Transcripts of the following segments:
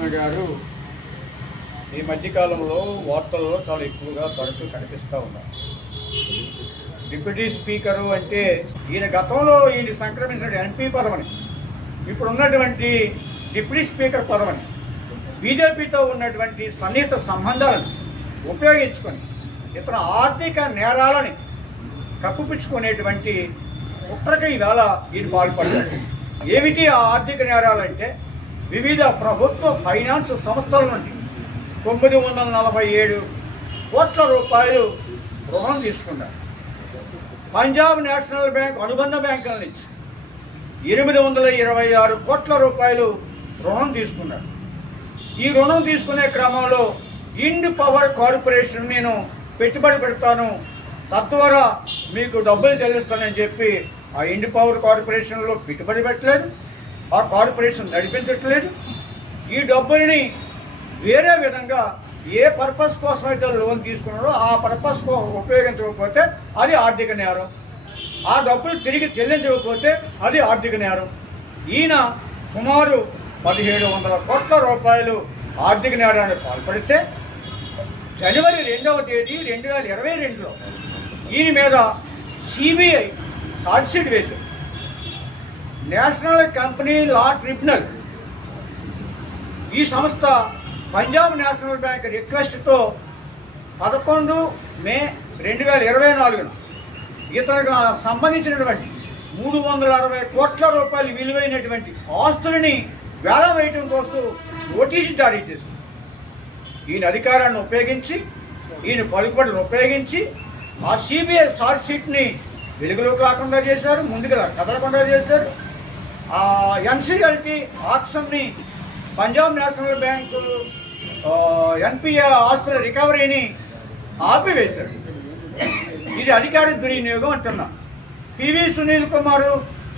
రఘురామకృష్ణ గారు ఈ మధ్యకాలంలో వార్తల్లో చాలా ఎక్కువగా తరచూ కనిపిస్తూ ఉన్నారు. డిప్యూటీ స్పీకరు అంటే ఈయన గతంలో ఈయన సంక్రమించిన ఎంపీ పదవని, ఇప్పుడు ఉన్నటువంటి డిప్యూటీ స్పీకర్ పదవని, బీజేపీతో ఉన్నటువంటి సన్నిహిత సంబంధాలను ఉపయోగించుకొని ఇతర ఆర్థిక నేరాలని కప్పుపుచ్చుకునేటువంటి కుట్రకి ఈవేళ ఈయన పాల్పడ్డాడు. ఏమిటి ఆ ఆర్థిక నేరాలంటే వివిధ ప్రభుత్వ ఫైనాన్స్ సంస్థల నుండి 947 కోట్ల రూపాయలు రుణం తీసుకున్నారు. పంజాబ్ నేషనల్ బ్యాంక్ అనుబంధ బ్యాంకుల నుంచి 826 కోట్ల రూపాయలు రుణం తీసుకున్నారు. ఈ రుణం తీసుకునే క్రమంలో ఇండ్ పవర్ కార్పొరేషన్ నేను పెట్టుబడి పెడతాను, తద్వారా మీకు డబ్బులు చెల్లిస్తానని చెప్పి ఆ ఇండ్ పవర్ కార్పొరేషన్లో పెట్టుబడి పెట్టలేదు, ఆ కార్పొరేషన్ నడిపించట్లేదు. ఈ డబ్బుల్ని వేరే విధంగా ఏ పర్పస్ కోసం అయితే లోన్ తీసుకున్నారో ఆ పర్పస్ ఉపయోగించకపోతే అది ఆర్థిక నేరం, ఆ డబ్బులు తిరిగి చెల్లించకపోతే అది ఆర్థిక నేరం. ఈయన సుమారు 1700 కోట్ల రూపాయలు ఆర్థిక నేరానికి పాల్పడితే జనవరి 2వ తేదీ 2022లో ఈయన మీద సిబిఐ ఛార్జ్షీట్ వేశారు. నేషనల్ కంపెనీ లా ట్రిబ్యునల్ ఈ సంస్థ పంజాబ్ నేషనల్ బ్యాంక్ రిక్వెస్ట్తో 11 మే 2024 ఇతనికి సంబంధించినటువంటి 360 కోట్ల రూపాయలు విలువైనటువంటి ఆస్తులని వేలం వేయటం కోసం నోటీసు జారీ చేసింది. ఈయన అధికారాన్ని ఉపయోగించి, ఈయన పలుకుబడిని ఉపయోగించి ఆ సిబిఐ ఛార్జ్షీట్ని వెలుగులోకి రాకుండా చేశారు, ముందుగా కదలకుండా చేశారు. ఆ ఎన్సిఎల్టీ ఆక్షన్ని పంజాబ్ నేషనల్ బ్యాంకు ఎన్పిఏ ఆస్తుల రికవరీని ఆపివేశాడు. ఇది అధికార దుర్వినియోగం అంటున్నా. PV Sunil Kumar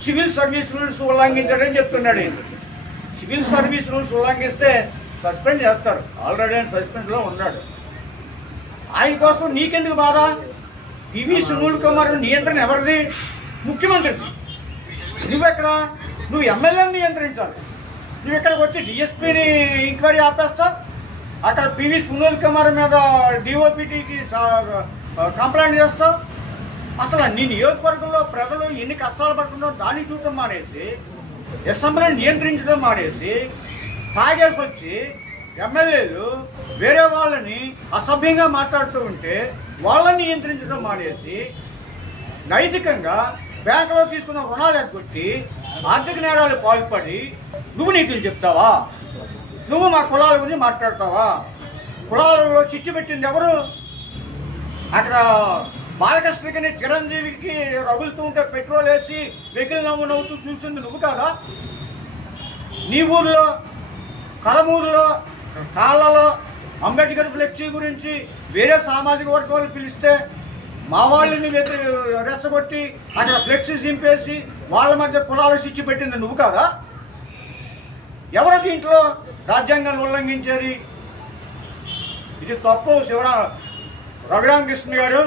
civil service rules ఉల్లంఘించాడని చెప్తున్నాడు. సివిల్ సర్వీస్ రూల్స్ ఉల్లంఘిస్తే సస్పెండ్ చేస్తారు, ఆల్రెడీ ఆయన సస్పెండ్లో ఉన్నాడు. ఆయన కోసం నీకెందుకు బాధ? పివి సునీల్ కుమార్ నియంత్రణ ఎవరిది? ముఖ్యమంత్రిది. నువ్వెక్కడ? నువ్వు ఎమ్మెల్యేని నియంత్రించాలి. నువ్వు ఇక్కడికి వచ్చి డిఎస్పీని ఎంక్వైరీ ఆపేస్తావు, అక్కడ పివి సునీల్ కుమార్ మీద డిఓపిటీకి కంప్లైంట్ చేస్తావు. అసలు నీ నియోజకవర్గంలో ప్రజలు ఎన్ని కష్టాలు పడుతున్నారో దాన్ని చూడటం మానేసి, అసెంబ్లీని నియంత్రించడం మానేసి, తాగేసి వచ్చి ఎమ్మెల్యేలు వేరే వాళ్ళని అసభ్యంగా మాట్లాడుతూ ఉంటే వాళ్ళని నియంత్రించడం మానేసి, నైతికంగా బ్యాంకులో తీసుకున్న రుణాలు ఎగ్గొట్టి ఆర్థిక నేరాలు పాల్పడి నువ్వు నీతులు చెప్తావా? నువ్వు మా కులాల గురించి మాట్లాడతావా? కులాలలో చిచ్చు పెట్టింది ఎవరు? అక్కడ బాలకృష్ణకి చిరంజీవికి రగులుతూ ఉంటే పెట్రోల్ వేసి వెకిలి నవ్వుతూ చూసింది నువ్వు కాదా? నీ ఊర్లో కలమూరులో కాళ్ళలో అంబేద్కర్ ఫ్లెక్సీ గురించి వేరే సామాజిక వర్గం వాళ్ళు పిలిస్తే మా వాళ్ళని రెచ్చగొట్టి అక్కడ ఫ్లెక్సీ చింపేసి వాళ్ళ మధ్య కులాలు చిచ్చు పెట్టింది నువ్వు కాదా? ఎవరు దీంట్లో రాజ్యాంగాన్ని ఉల్లంఘించేది? ఇది తప్పు. రఘురామకృష్ణ గారు,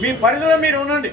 మీ పరిధిలో మీరు ఉండండి.